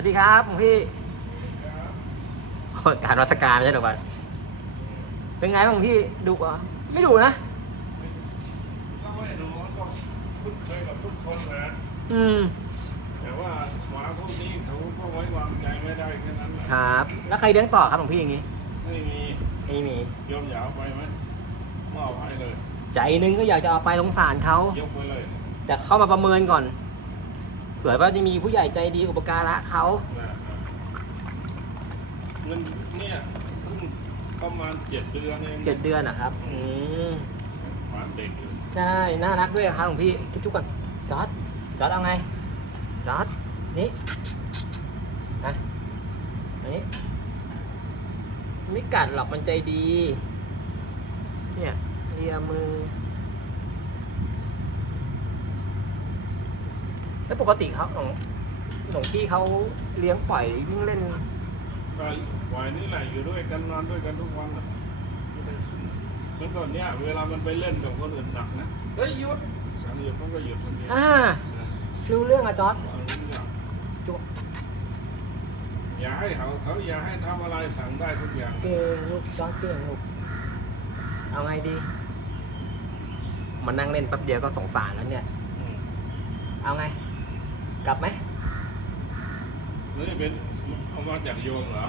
วัสดีครับหลวงพี่โอ้ยการรัสการไม่ใช่หรอกวะเป็นไงบ้างหลวงพี่ดุเหรอไม่ดุนะก็ไม่รู้ก็คุ้นเคยกับทุกคนนะอืมแต่ว่าหมาพวกนี้เขาก็ไว้วางใจไม่ได้แค่นั้นแหละครับ แล้วใครเลี้ยงต่อครับหลวงพี่อย่างนี้ไม่มีไม่มีโยมอยากเอาไปไหมมอบให้เลย ใจหนึงก็อยากจะเอาไปสงสารเขายกไปเลย แต่เข้ามาประเมินก่อน เผื่อว่าจะมีผู้ใหญ่ใจดีอุปการะเขานะเงินเนี่ยเพิ่งประมาณเจ็ดเดือนเองเจ็ดเดือนนะครับ อืมหมาเด็กอยู่ใช่ น่ารักด้วยครับหลวงพี่จุ๊บๆก่อนจอร์ดจอร์ดเอาไงจอร์ดนี่นะอันนี้ไม่กัดหรอกมันใจดี เนี่ยเลียมือ แล้วปกติเขาของหลวงพี่เขาเลี้ยงปล่อยวิ่งเล่น ก็วัยนี้แหละอยู่ด้วยกันนอนด้วยกันทุกวันอะเมื่อก่อนเนี่ยเวลามันไปเล่นกับคนอื่นหนักนะเฮ้ยหยุดสั่งหยุดมันก็หยุดทันทีอ่ารู้เรื่องอะจอร์ดเอาเรื่องจุ๊บอย่าให้เขาเขาอย่าให้ทำอะไรสั่งได้ทุกอย่าง เก่งลูกจอร์ดเก่งลูกเอาไงดีมานั่งเล่นแป๊บเดียวก็สงสารแล้วเนี่ยอืมเอาไง กลับไหม นี่เป็นเอามาจากโยมเหรอ